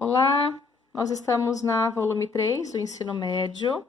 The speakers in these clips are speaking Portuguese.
Olá, nós estamos na volume 3 do ensino médio,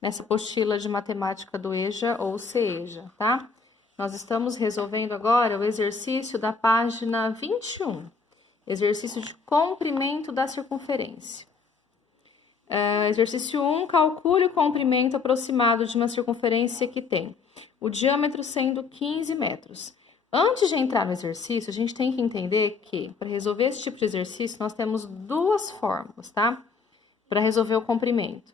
nessa apostila de matemática do EJA ou CEJA, tá? Nós estamos resolvendo agora o exercício da página 21, exercício de comprimento da circunferência. Exercício 1, calcule o comprimento aproximado de uma circunferência que tem o diâmetro sendo 15 metros. Antes de entrar no exercício, a gente tem que entender que, para resolver esse tipo de exercício, nós temos duas fórmulas, tá? Para resolver o comprimento.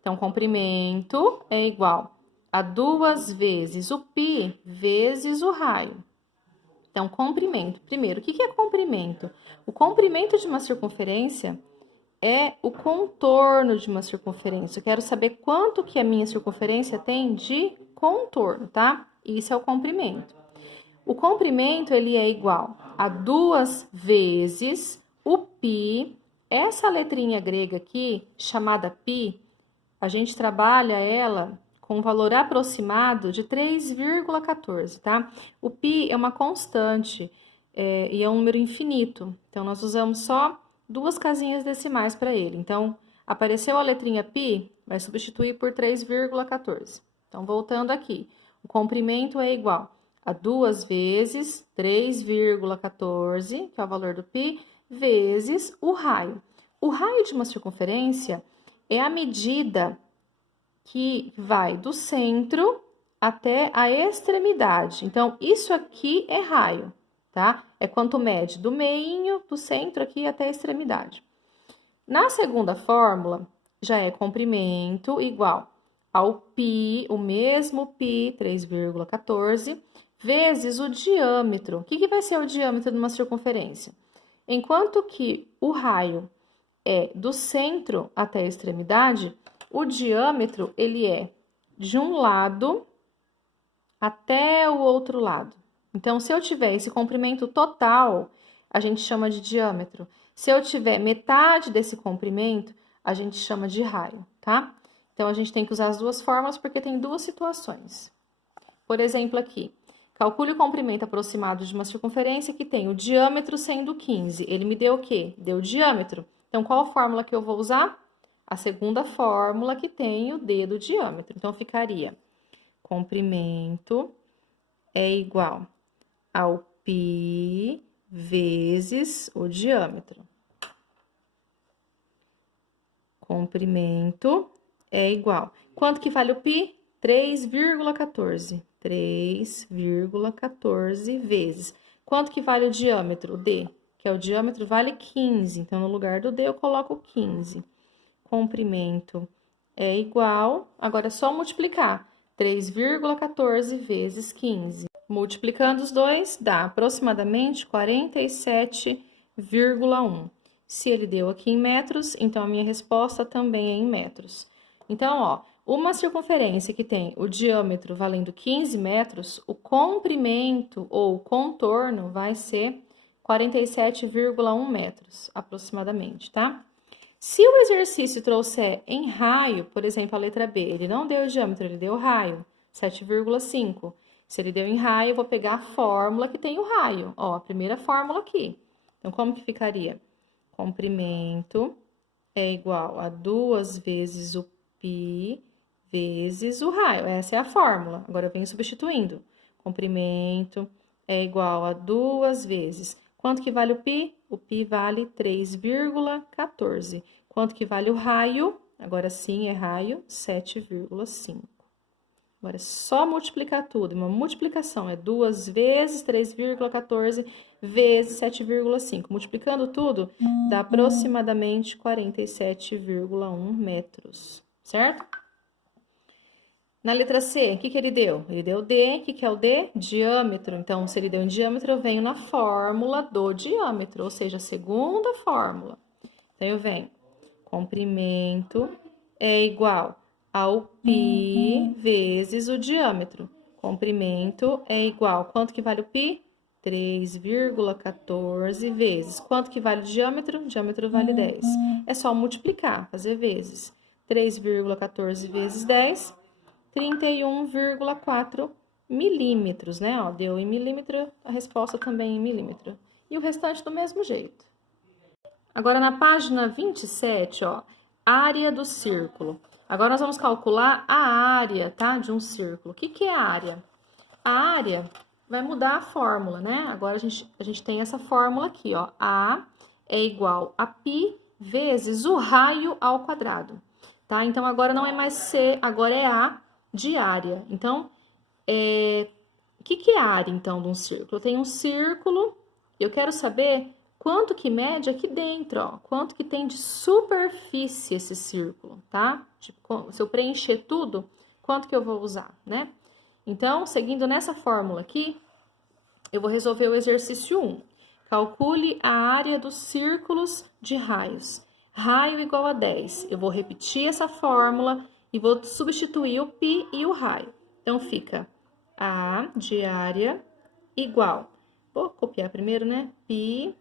Então, comprimento é igual a 2 vezes o π vezes o raio. Então, comprimento. Primeiro, o que é comprimento? O comprimento de uma circunferência é o contorno de uma circunferência. Eu quero saber quanto que a minha circunferência tem de contorno, tá? Isso é o comprimento. O comprimento, ele é igual a 2 vezes o π. Essa letrinha grega aqui, chamada π, a gente trabalha ela com um valor aproximado de 3,14, tá? O π é uma constante e é um número infinito. Então, nós usamos só duas casinhas decimais para ele. Então, apareceu a letrinha π, vai substituir por 3,14. Então, voltando aqui, o comprimento é igual a 2 vezes 3,14, que é o valor do π, vezes o raio. O raio de uma circunferência é a medida que vai do centro até a extremidade. Então, isso aqui é raio, tá? É quanto mede do meinho, do centro aqui até a extremidade. Na segunda fórmula, já é comprimento igual ao π, o mesmo π, 3,14, vezes o diâmetro. O que vai ser o diâmetro de uma circunferência? Enquanto que o raio é do centro até a extremidade, o diâmetro, ele é de um lado até o outro lado. Então, se eu tiver esse comprimento total, a gente chama de diâmetro. Se eu tiver metade desse comprimento, a gente chama de raio, tá? Então, a gente tem que usar as duas fórmulas porque tem duas situações. Por exemplo, aqui, calcule o comprimento aproximado de uma circunferência que tem o diâmetro sendo 15. Ele me deu o quê? Deu o diâmetro. Então, qual a fórmula que eu vou usar? A segunda fórmula que tem o d do diâmetro. Então, ficaria comprimento é igual ao π vezes o diâmetro. Comprimento é igual. Quanto que vale o π? 3,14. 3,14 vezes. Quanto que vale o diâmetro? O d, que é o diâmetro, vale 15. Então, no lugar do d, eu coloco 15. Comprimento é igual, agora é só multiplicar. 3,14 vezes 15. Multiplicando os dois, dá aproximadamente 47,1. Se ele deu aqui em metros, então a minha resposta também é em metros. Então, ó, uma circunferência que tem o diâmetro valendo 15 metros, o comprimento ou contorno vai ser 47,1 metros, aproximadamente, tá? Se o exercício trouxer em raio, por exemplo, a letra B, ele não deu diâmetro, ele deu raio, 7,5. Se ele deu em raio, eu vou pegar a fórmula que tem o raio, ó, a primeira fórmula aqui. Então, como que ficaria? Comprimento é igual a 2 vezes o π vezes o raio. Essa é a fórmula. Agora, eu venho substituindo. Comprimento é igual a 2 vezes. Quanto que vale o π? O π vale 3,14. Quanto que vale o raio? Agora sim, é raio, 7,5. Agora, é só multiplicar tudo. Uma multiplicação é 2 vezes 3,14 vezes 7,5. Multiplicando tudo, dá aproximadamente 47,1 metros, certo? Na letra C, o que ele deu? Ele deu D. O que é o D? Diâmetro. Então, se ele deu em diâmetro, eu venho na fórmula do diâmetro, ou seja, a segunda fórmula. Então, eu venho. Comprimento é igual ao π vezes o diâmetro. Comprimento é igual. Quanto que vale o π? 3,14 vezes. Quanto que vale o diâmetro? O diâmetro vale 10. É só multiplicar, fazer vezes. 3,14 vezes 10, 31,4 milímetros, né? Ó, deu em milímetro, a resposta também em milímetro. E o restante do mesmo jeito. Agora, na página 27, ó, área do círculo. Agora, nós vamos calcular a área, tá, de um círculo. O que que é a área? A área vai mudar a fórmula, né? Agora, a gente tem essa fórmula aqui, ó. A é igual a π vezes o raio ao quadrado, tá? Então, agora não é mais C, agora é A de área. Então, o que que é a área, então, de um círculo? Eu tenho um círculo, eu quero saber quanto que mede aqui dentro, ó. Quanto que tem de superfície esse círculo, tá? Tipo, se eu preencher tudo, quanto que eu vou usar, né? Então, seguindo nessa fórmula aqui, eu vou resolver o exercício 1. Calcule a área dos círculos de raios. Raio igual a 10. Eu vou repetir essa fórmula e vou substituir o π e o raio. Então, fica A de área igual. Vou copiar primeiro, né? π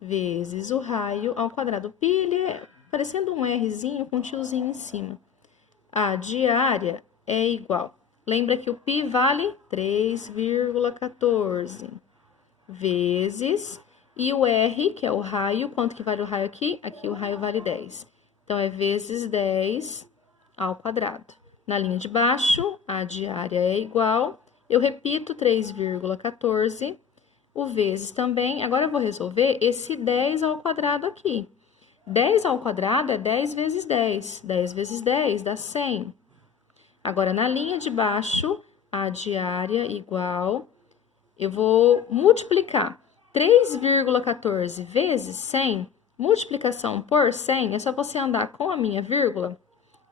vezes o raio ao quadrado. O π, ele é parecendo um Rzinho com um tiozinho em cima. A de área é igual. Lembra que o π vale 3,14 vezes, e o R, que é o raio, quanto que vale o raio aqui? Aqui o raio vale 10. Então, é vezes 10 ao quadrado. Na linha de baixo, a de área é igual. Eu repito 3,14, o vezes também. Agora, eu vou resolver esse 10 ao quadrado aqui. 10 ao quadrado é 10 vezes 10. 10 vezes 10 dá 100. Agora, na linha de baixo, a de área igual, eu vou multiplicar 3,14 vezes 100, multiplicação por 100, é só você andar com a minha vírgula,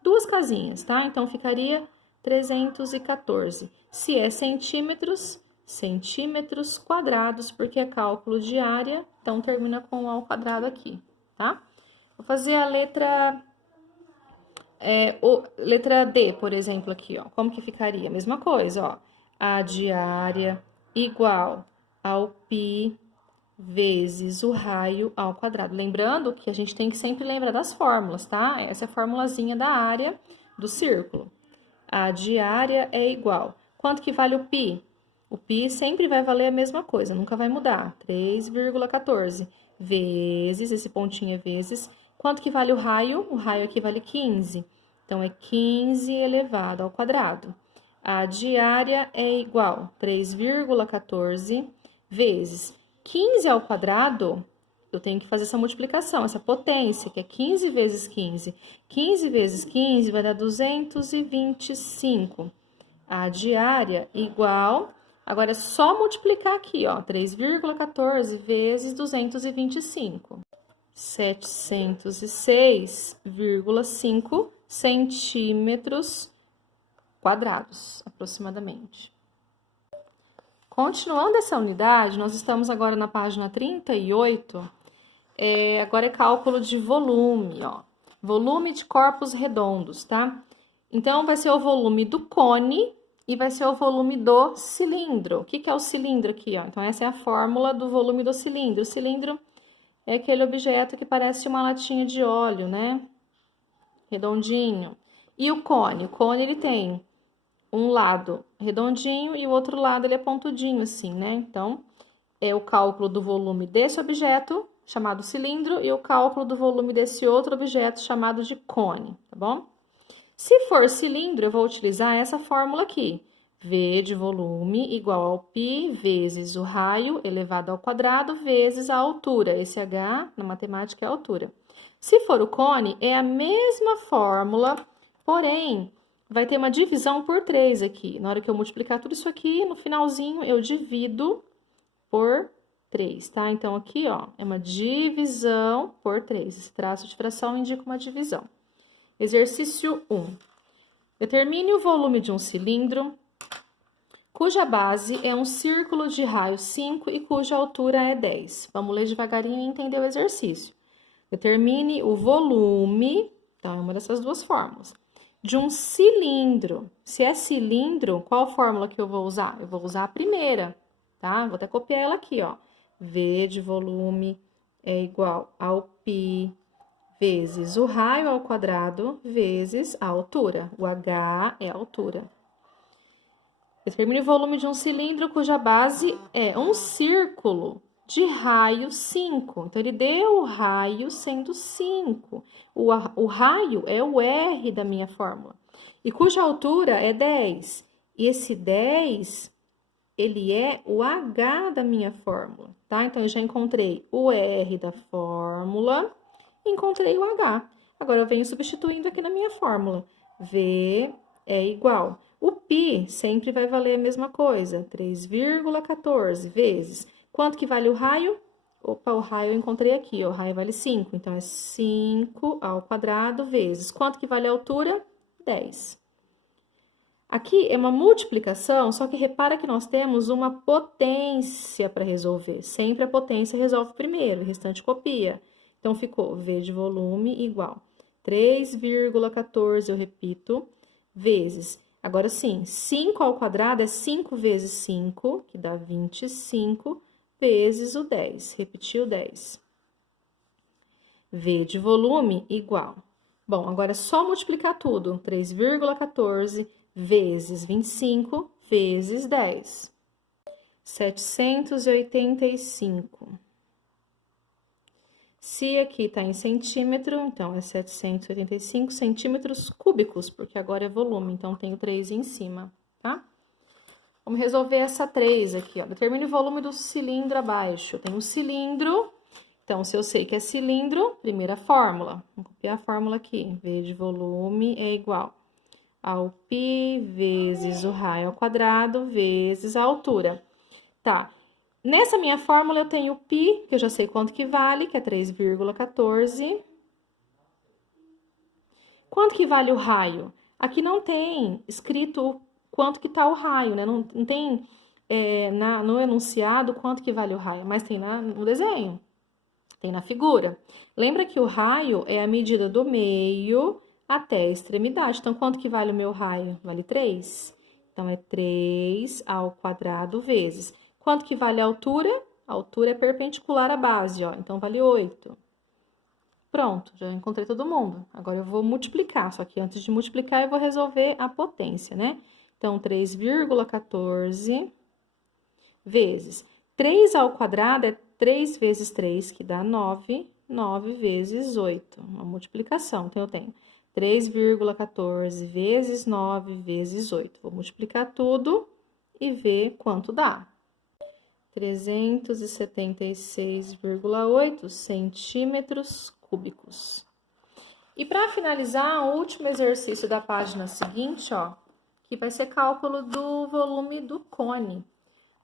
2 casinhas, tá? Então, ficaria 314. Se é centímetros, centímetros quadrados, porque é cálculo de área, então termina com o ao quadrado aqui, tá? Vou fazer a letra D, por exemplo, aqui, ó. Como que ficaria? Mesma coisa, ó. A de área igual ao π vezes o raio ao quadrado. Lembrando que a gente tem que sempre lembrar das fórmulas, tá? Essa é a formulazinha da área do círculo. A de área é igual. Quanto que vale o π? O π sempre vai valer a mesma coisa, nunca vai mudar. 3,14 vezes, esse pontinho é vezes. Quanto que vale o raio? O raio aqui vale 15. Então, é 15 elevado ao quadrado. A de área é igual a 3,14 vezes 15 ao quadrado. Eu tenho que fazer essa multiplicação, essa potência, que é 15 vezes 15. 15 vezes 15 vai dar 225. A de área igual... Agora, é só multiplicar aqui, ó. 3,14 vezes 225. 706,5 centímetros quadrados, aproximadamente. Continuando essa unidade, nós estamos agora na página 38. Agora é cálculo de volume, ó. Volume de corpos redondos, tá? Então, vai ser o volume do cone e vai ser o volume do cilindro. O que que é o cilindro aqui, ó? Então, essa é a fórmula do volume do cilindro. O cilindro é aquele objeto que parece uma latinha de óleo, né? Redondinho. E o cone? O cone, ele tem um lado redondinho e o outro lado, ele é pontudinho, assim, né? Então, é o cálculo do volume desse objeto, chamado cilindro, e o cálculo do volume desse outro objeto, chamado de cone, tá bom? Se for cilindro, eu vou utilizar essa fórmula aqui. V de volume igual ao π vezes o raio elevado ao quadrado vezes a altura. Esse H, na matemática, é a altura. Se for o cone, é a mesma fórmula, porém, vai ter uma divisão por 3 aqui. Na hora que eu multiplicar tudo isso aqui, no finalzinho, eu divido por 3, tá? Então, aqui, ó, é uma divisão por 3. Esse traço de fração indica uma divisão. Exercício 1. Determine o volume de um cilindro cuja base é um círculo de raio 5 e cuja altura é 10. Vamos ler devagarinho e entender o exercício. Determine o volume, então, é uma dessas duas fórmulas, de um cilindro. Se é cilindro, qual fórmula que eu vou usar? Eu vou usar a primeira, tá? Vou até copiar ela aqui, ó. V de volume é igual ao π vezes o raio ao quadrado vezes a altura. O H é a altura. Determine o volume de um cilindro cuja base é um círculo de raio 5. Então, ele deu o raio sendo 5. O raio é o R da minha fórmula. E cuja altura é 10. E esse 10, ele é o H da minha fórmula, tá? Então, eu já encontrei o R da fórmula, encontrei o H. Agora, eu venho substituindo aqui na minha fórmula. V é igual. O π sempre vai valer a mesma coisa, 3,14 vezes. Quanto que vale o raio? Opa, o raio eu encontrei aqui, ó, o raio vale 5, então é 5 ao quadrado vezes. Quanto que vale a altura? 10. Aqui é uma multiplicação, só que repara que nós temos uma potência para resolver. Sempre a potência resolve primeiro, o restante copia. Então, ficou V de volume igual 3,14, eu repito, vezes. Agora sim, 5 ao quadrado é 5 vezes 5, que dá 25, vezes o 10. Repetiu 10. V de volume igual. Bom, agora é só multiplicar tudo. 3,14 vezes 25 vezes 10. 785. Se aqui está em centímetro, então é 785 centímetros cúbicos, porque agora é volume, então tem o 3 em cima, tá? Vamos resolver essa 3 aqui, ó. Determine o volume do cilindro abaixo. Eu tenho um cilindro, então se eu sei que é cilindro, primeira fórmula. Vou copiar a fórmula aqui. V de volume é igual ao π vezes o raio ao quadrado vezes a altura. Tá. Nessa minha fórmula, eu tenho π, que eu já sei quanto que vale, que é 3,14. Quanto que vale o raio? Aqui não tem escrito quanto que tá o raio, né? Não tem no enunciado quanto que vale o raio, mas tem no desenho, tem na figura. Lembra que o raio é a medida do meio até a extremidade. Então, quanto que vale o meu raio? Vale 3. Então, é 3 ao quadrado vezes. Quanto que vale a altura? A altura é perpendicular à base, ó. Então, vale 8. Pronto, já encontrei todo mundo. Agora, eu vou multiplicar. Só que antes de multiplicar, eu vou resolver a potência, né? Então, 3,14 vezes 3 ao quadrado é 3 vezes 3, que dá 9. 9 vezes 8. Uma multiplicação. Então, eu tenho 3,14 vezes 9 vezes 8. Vou multiplicar tudo e ver quanto dá. 376,8 centímetros cúbicos. E para finalizar, o último exercício da página seguinte, ó, que vai ser cálculo do volume do cone.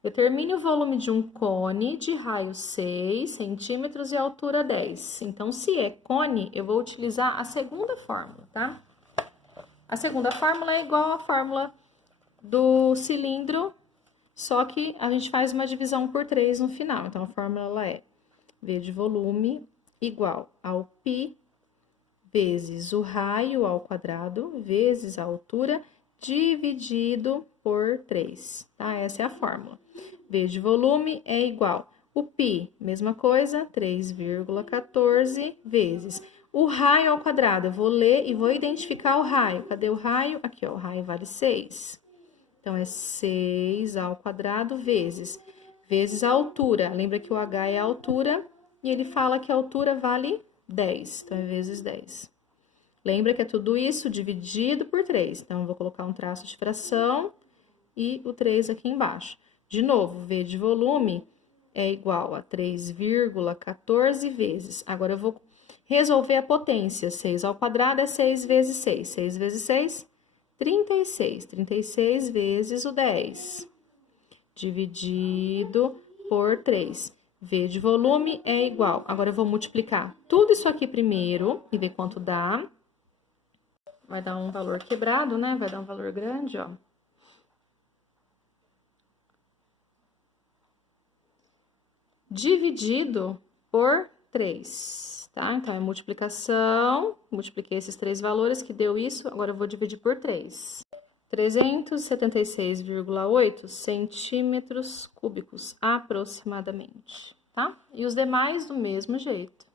Determine o volume de um cone de raio 6 centímetros e altura 10. Então, se é cone, eu vou utilizar a segunda fórmula, tá? A segunda fórmula é igual à fórmula do cilindro, só que a gente faz uma divisão por 3 no final. Então, a fórmula ela é V de volume igual ao π vezes o raio ao quadrado vezes a altura dividido por 3, tá? Essa é a fórmula. V de volume é igual. O π, mesma coisa, 3,14 vezes o raio ao quadrado. Eu vou ler e vou identificar o raio. Cadê o raio? Aqui, ó, o raio vale 6. Então, é 6 ao quadrado vezes a altura. Lembra que o H é a altura e ele fala que a altura vale 10. Então, é vezes 10. Lembra que é tudo isso dividido por 3. Então, eu vou colocar um traço de fração e o 3 aqui embaixo. De novo, V de volume é igual a 3,14 vezes. Agora, eu vou resolver a potência. 6 ao quadrado é 6 vezes 6. 6 vezes 6, 36. 36 vezes o 10. Dividido por 3. V de volume é igual. Agora, eu vou multiplicar tudo isso aqui primeiro e ver quanto dá. Vai dar um valor quebrado, né? Vai dar um valor grande, ó. Dividido por 3, tá? Então, é multiplicação. Multipliquei esses 3 valores que deu isso. Agora, eu vou dividir por 3. 376,8 centímetros cúbicos, aproximadamente, tá? E os demais do mesmo jeito.